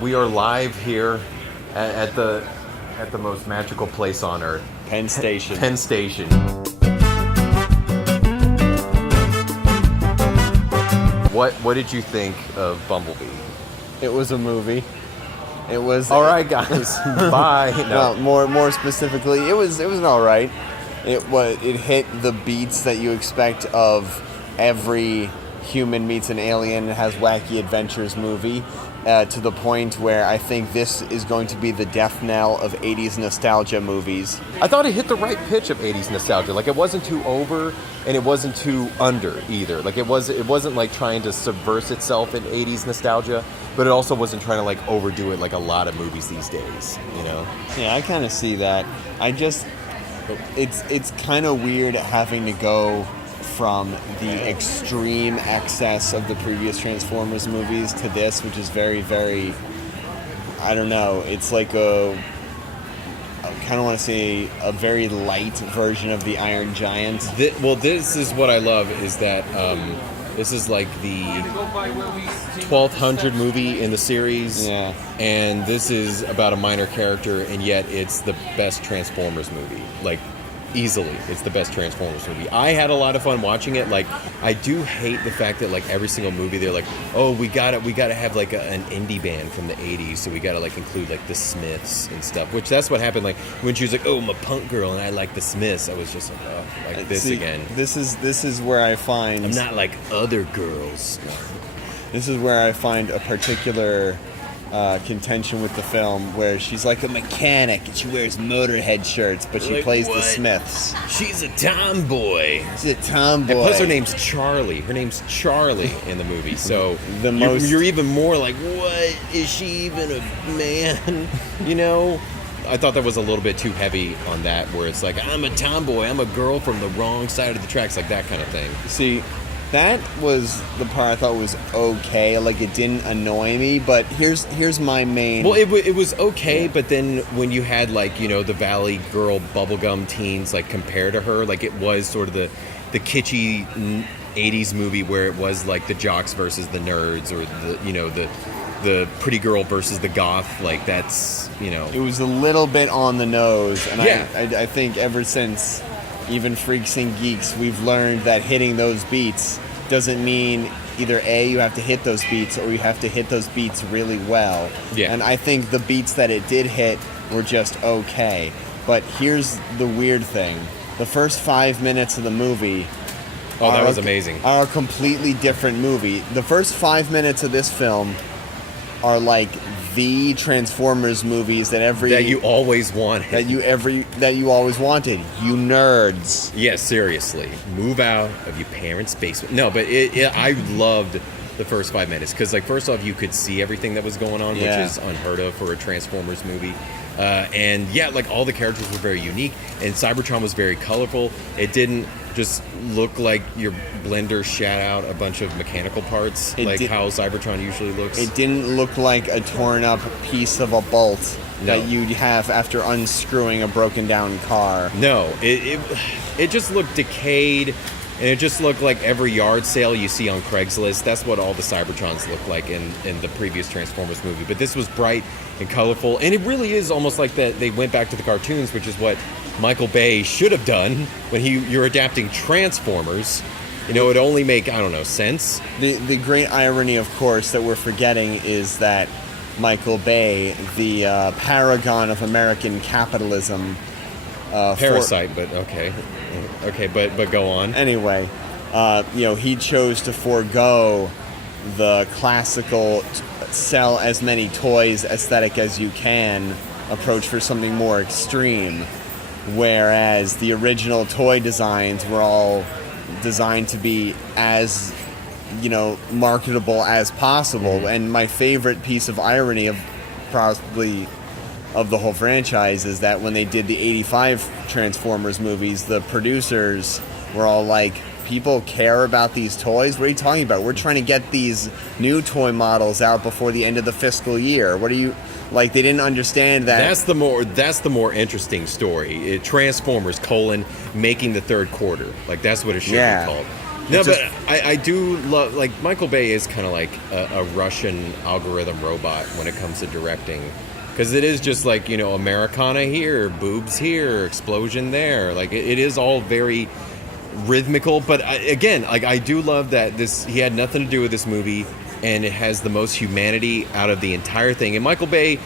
We are live here at the most magical place on earth, Penn Station. Penn Station. What did you think of Bumblebee? It was a movie. It was All right, guys. Bye. No. Well, more specifically, it was all right. It hit the beats that you expect of every human meets an alien has wacky adventures movie. To the point where I think this is going to be the death knell of 80s nostalgia movies. I thought it hit the right pitch of 80s nostalgia. Like, it wasn't too over and it wasn't too under either. Like, it wasn't like trying to subvert itself in 80s nostalgia, but it also wasn't trying to like overdo it like a lot of movies these days, you know? Yeah, I kind of see that. It's kind of weird having to go from the extreme excess of the previous Transformers movies to this, which is very, very, I don't know, it's like I kind of want to say a very light version of the Iron Giant. This is what I love, is that this is like the 1200 movie in the series, yeah. And this is about a minor character, and yet it's the best Transformers movie. Like, easily, it's the best Transformers movie. I had a lot of fun watching it. Like, I do hate the fact that like every single movie they're like, oh, we gotta have like an indie band from the 80s, so we gotta like include like the Smiths and stuff. Which that's what happened. Like when she was like, oh, I'm a punk girl and I like the Smiths. I was just like, oh, like this again. This is where I find I'm not like other girls. This is where I find a particular contention with the film, where she's like a mechanic and she wears Motorhead shirts, but she like plays what? the Smiths. She's a tomboy. She's a tomboy. And plus her name's Charlie. Her name's Charlie in the movie. So you're even more like, what? Is she even a man? You know? I thought that was a little bit too heavy on that, where it's like, I'm a tomboy, I'm a girl from the wrong side of the tracks, like that kind of thing. See, that was the part I thought was okay. Like, it didn't annoy me, but here's my main... Well, it was okay, but then when you had, like, you know, the Valley Girl bubblegum teens, like, compared to her, like, it was sort of the kitschy 80s movie where it was, like, the jocks versus the nerds, or, the you know, the pretty girl versus the goth. Like, that's, you know... It was a little bit on the nose, and yeah. I think ever since even Freaks and Geeks, we've learned that hitting those beats doesn't mean either A, you have to hit those beats, or you have to hit those beats really well. Yeah. And I think the beats that it did hit were just okay. But here's the weird thing. The first 5 minutes of the movie... Oh, that was amazing. ...are a completely different movie. The first 5 minutes of this film are like the Transformers movies that you always wanted. That you always wanted. You nerds. Yes, seriously. Move out of your parents' basement. No, but I loved the first 5 minutes, because, like, first off, you could see everything that was going on, yeah. which is unheard of for a Transformers movie. And yeah, like, all the characters were very unique, and Cybertron was very colorful. It didn't just look like your blender shat out a bunch of mechanical parts, how Cybertron usually looks. It didn't look like a torn up piece of a bolt that you'd have after unscrewing a broken down car. No, it just looked decayed, and it just looked like every yard sale you see on Craigslist. That's what all the Cybertrons looked like in the previous Transformers movie. But this was bright and colorful, and it really is almost like that they went back to the cartoons, which is what Michael Bay should have done when you're adapting Transformers. You know, it only make, I don't know, sense. The great irony, of course, that we're forgetting is that Michael Bay, the paragon of American capitalism... Parasite, but okay. Okay, but go on. Anyway, he chose to forego the classical sell as many toys aesthetic as you can approach for something more extreme, whereas the original toy designs were all designed to be as, marketable as possible. Mm-hmm. And my favorite piece of irony of the whole franchise is that when they did the 85 Transformers movies, the producers were all like, people care about these toys? What are you talking about? We're trying to get these new toy models out before the end of the fiscal year. What are you... Like, they didn't understand that... That's the more interesting story. Transformers, making the third quarter. Like, that's what it should be called. No, It's just- but I do love, like, Michael Bay is kind of like a Russian algorithm robot when it comes to directing. Because it is just like, Americana here, boobs here, explosion there. Like, it is all very rhythmical. But again, like, I do love that he had nothing to do with this movie, and it has the most humanity out of the entire thing. And Michael Bay,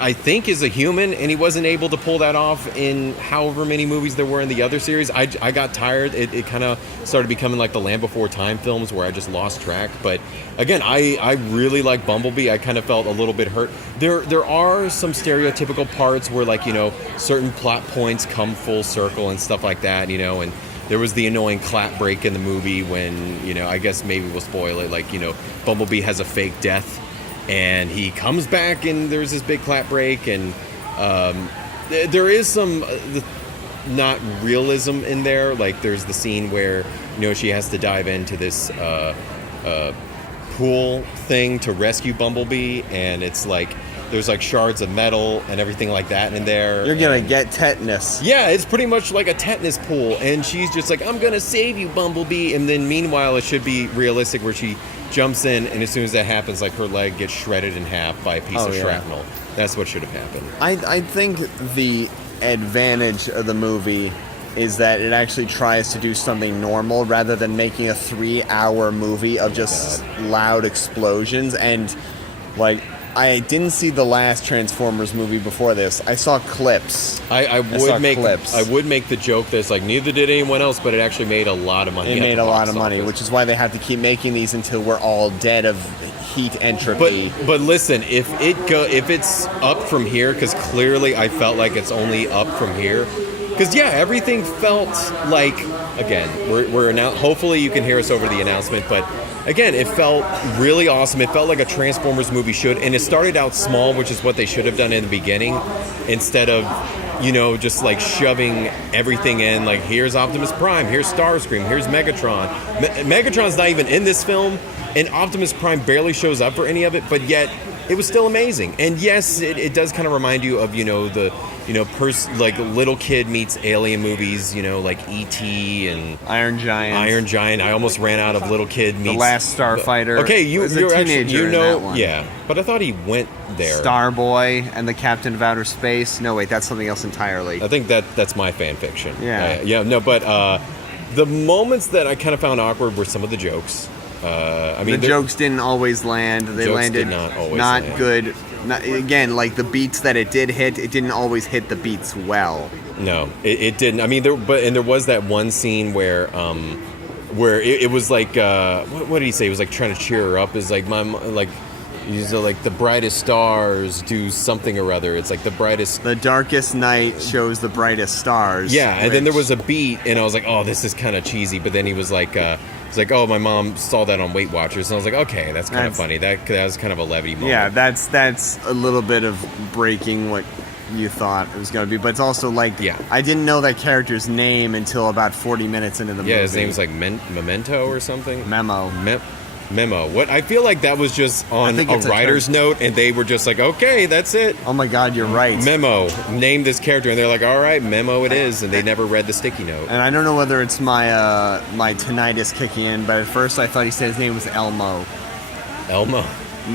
I think, is a human, and he wasn't able to pull that off in however many movies there were in the other series. I got tired. It kind of started becoming like the Land Before Time films where I just lost track. But again, I really like Bumblebee. I kind of felt a little bit hurt. There are some stereotypical parts where, like, certain plot points come full circle and stuff like that, and there was the annoying clap break in the movie when, I guess maybe we'll spoil it, like, Bumblebee has a fake death. And he comes back, and there's this big clap break, and there is some not realism in there. Like, there's the scene where she has to dive into this pool thing to rescue Bumblebee, and it's like there's like shards of metal and everything like that in there. You're gonna get tetanus. Yeah, it's pretty much like a tetanus pool, and she's just like, "I'm gonna save you, Bumblebee," and then meanwhile it should be realistic where she jumps in, and as soon as that happens, like, her leg gets shredded in half by a piece of shrapnel. That's what should have happened. I think the advantage of the movie is that it actually tries to do something normal rather than making a 3-hour movie of just loud explosions. And, like, I didn't see the last Transformers movie before this. I saw clips. I would make the joke that it's like, neither did anyone else, but it actually made a lot of money. It made a lot of money, which is why they have to keep making these until we're all dead of heat entropy. But listen, if it's up from here, because clearly I felt like it's only up from here. Because everything felt like, again, we're now. Hopefully you can hear us over the announcement, but. Again, it felt really awesome. It felt like a Transformers movie should. And it started out small, which is what they should have done in the beginning. Instead of, just like shoving everything in. Like, here's Optimus Prime, here's Starscream, here's Megatron. Megatron's not even in this film. And Optimus Prime barely shows up for any of it. But yet, it was still amazing. And yes, it does kind of remind you of, like little kid meets alien movies, like E.T. and Iron Giant. I almost ran out of little kid meets The Last Starfighter. Okay, you're a teenager actually, in that one. Yeah, but I thought he went there. Starboy and the Captain of Outer Space. No, wait, that's something else entirely. I think that's my fan fiction. Yeah. But the moments that I kind of found awkward were some of the jokes. The jokes didn't always land. They landed not good. Again, like the beats that it did hit, it didn't always hit the beats well. No, it didn't. I mean, there was that one scene where it was like what did he say? He was like trying to cheer her up. Is like he's like the brightest stars do something or other. It's like the darkest night shows the brightest stars. Yeah, and then there was a beat, and I was like, oh, this is kind of cheesy. But then he was like. It's like, oh, my mom saw that on Weight Watchers, and I was like, okay, that's kind of funny. That was kind of a levity moment. Yeah, that's a little bit of breaking what you thought it was going to be, but it's also like, I didn't know that character's name until about 40 minutes into the movie. Yeah, his name was like Memento or something. Memo. What I feel like that was just on a writer's note, and they were just like, okay, that's it. Oh my God, you're right. Memo, name this character, and they're like, all right, Memo it is, and they never read the sticky note. And I don't know whether it's my my tinnitus kicking in, but at first I thought he said his name was Elmo.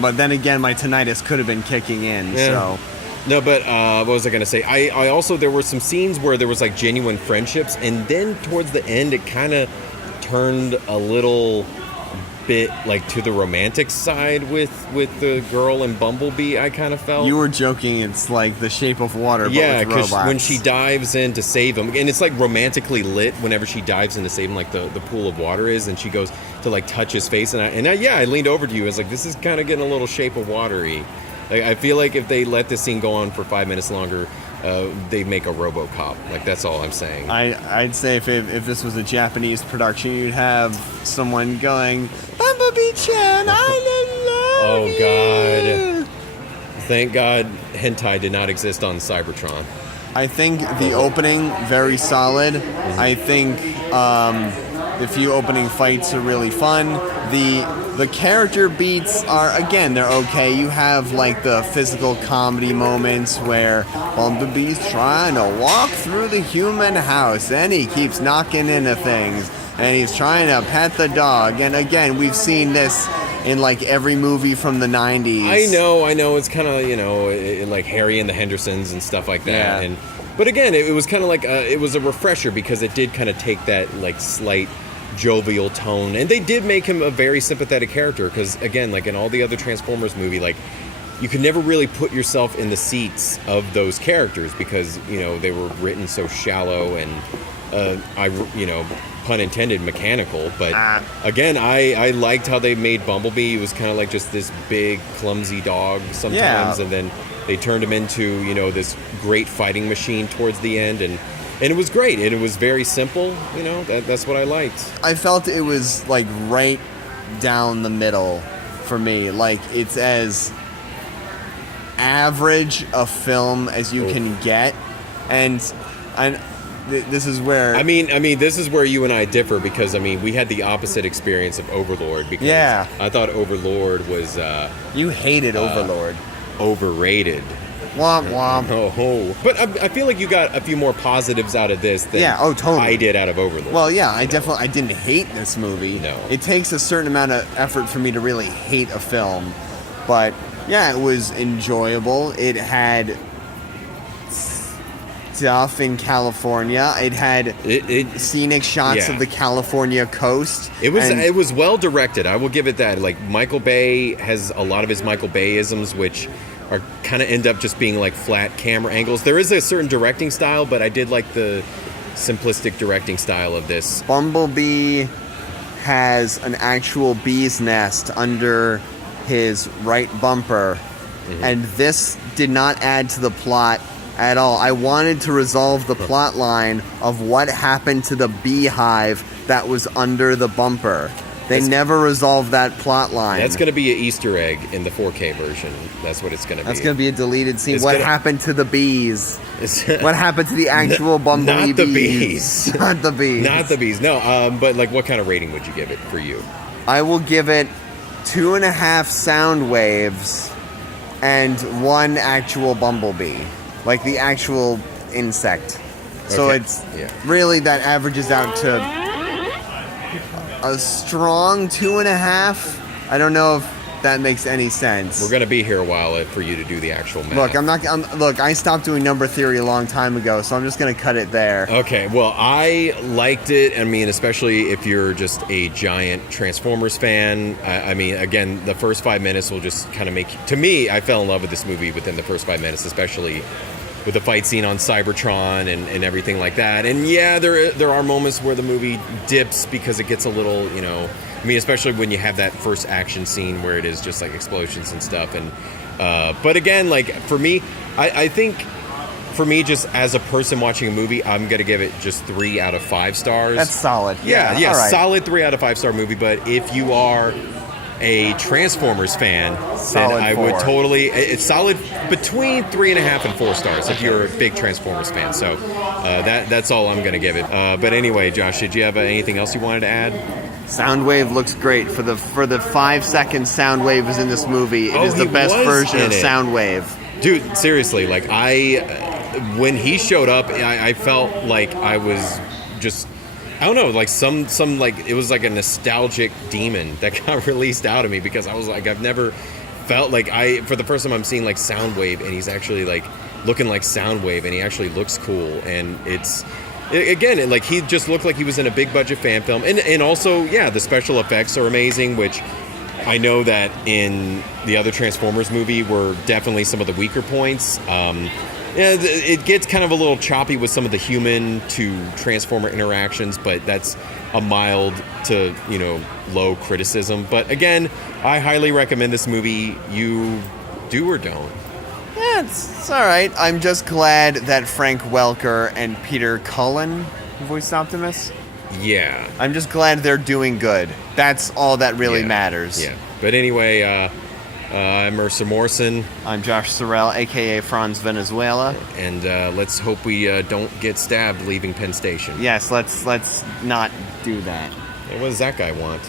But then again, my tinnitus could have been kicking in. Yeah. So. No, but what was I going to say? I also, there were some scenes where there was like genuine friendships, and then towards the end, it kind of turned a little bit like to the romantic side with the girl and Bumblebee. I kind of felt you were joking. It's like The Shape of Water, yeah, but with robots. When she dives in to save him, and it's like romantically lit whenever she dives in to save him, like the pool of water is, and she goes to like touch his face, and I leaned over to you. I was like, this is kind of getting a little Shape of Watery. Like, I feel like if they let this scene go on for 5 minutes longer, they'd make a RoboCop. Like, that's all I'm saying. I'd say if this was a Japanese production, you'd have someone going, Bumblebee-chan, I love you. Oh, God. Thank God hentai did not exist on Cybertron. I think the opening, very solid. I think the few opening fights are really fun. The character beats are, again, they're okay. You have, like, the physical comedy moments where Bumblebee's trying to walk through the human house, and he keeps knocking into things, and he's trying to pet the dog. And, again, we've seen this in, like, every movie from the 90s. I know. It's kind of, like Harry and the Hendersons and stuff like that. Yeah. But, again, it was kind of like, it was a refresher because it did kind of take that, like, slight jovial tone, and they did make him a very sympathetic character because, again, like in all the other Transformers movie, like you could never really put yourself in the seats of those characters because they were written so shallow and pun intended, mechanical. But again, I liked how they made Bumblebee. He was kind of like just this big clumsy dog sometimes, and then they turned him into this great fighting machine towards the end, and it was great. And it was very simple. That's what I liked. I felt it was like right down the middle for me. Like it's as average a film as you can get, and this is where I mean this is where you and I differ because we had the opposite experience of Overlord because I thought Overlord was you hated Overlord. Overrated. Womp womp. Oh. But I feel like you got a few more positives out of this than totally. I did out of Overlord. Well, yeah, I didn't hate this movie. No. It takes a certain amount of effort for me to really hate a film. But, yeah, it was enjoyable. It had stuff in California. It had scenic shots of the California coast. It was well directed. I will give it that. Like, Michael Bay has a lot of his Michael Bay-isms, which are kind of end up just being like flat camera angles. There is a certain directing style, but I did like the simplistic directing style of this. Bumblebee has an actual bee's nest under his right bumper, and this did not add to the plot at all. I wanted to resolve the plot line of what happened to the beehive that was under the bumper. They never resolved that plot line. That's going to be an Easter egg in the 4K version. That's what it's going to be. That's going to be a deleted scene. What happened to the bees? What happened to the actual Bumblebee Not the bees. Not the bees. Not the bees. No, but like what kind of rating would you give it for you? I will give it 2.5 sound waves and 1 actual Bumblebee. Like the actual insect. So it's really that averages out to a strong 2.5. I don't know if that makes any sense. We're going to be here a while for you to do the actual math. Look, I stopped doing number theory a long time ago, so I'm just going to cut it there. Okay, well, I liked it. Especially if you're just a giant Transformers fan. Again, the first 5 minutes will just kind of make... To me, I fell in love with this movie within the first 5 minutes, especially with the fight scene on Cybertron and everything like that. And yeah, there are moments where the movie dips because it gets a little, especially when you have that first action scene where it is just like explosions and stuff. And but again, like for me, I think for me, just as a person watching a movie, I'm gonna give it just 3 out of 5 stars. That's solid. Yeah, all right. Solid 3 out of 5 star movie. But if you are a Transformers fan, then I would totally... It's solid between 3.5 and 4 stars if you're a big Transformers fan. So that's all I'm going to give it. But anyway, Josh, did you have anything else you wanted to add? Soundwave looks great. For the 5-second Soundwave is in this movie. It is the best version of Soundwave. Dude, seriously, like when he showed up, I felt like I was just... I don't know, like some like it was like a nostalgic demon that got released out of me because I was like, I've never felt like for the first time I'm seeing like Soundwave and he's actually like looking like Soundwave and he actually looks cool and again, like he just looked like he was in a big budget fan film and also the special effects are amazing, which I know that in the other Transformers movie were definitely some of the weaker points. It gets kind of a little choppy with some of the human to Transformer interactions, but that's a mild to, low criticism. But again, I highly recommend this movie. You do or don't. Yeah, it's all right. I'm just glad that Frank Welker and Peter Cullen voiced Optimus. Yeah. I'm just glad they're doing good. That's all that really matters. Yeah. But anyway, I'm Mercer Morrison. I'm Josh Sorrell, a.k.a. Franz Venezuela. And let's hope we don't get stabbed leaving Penn Station. Yes, let's not do that. What does that guy want?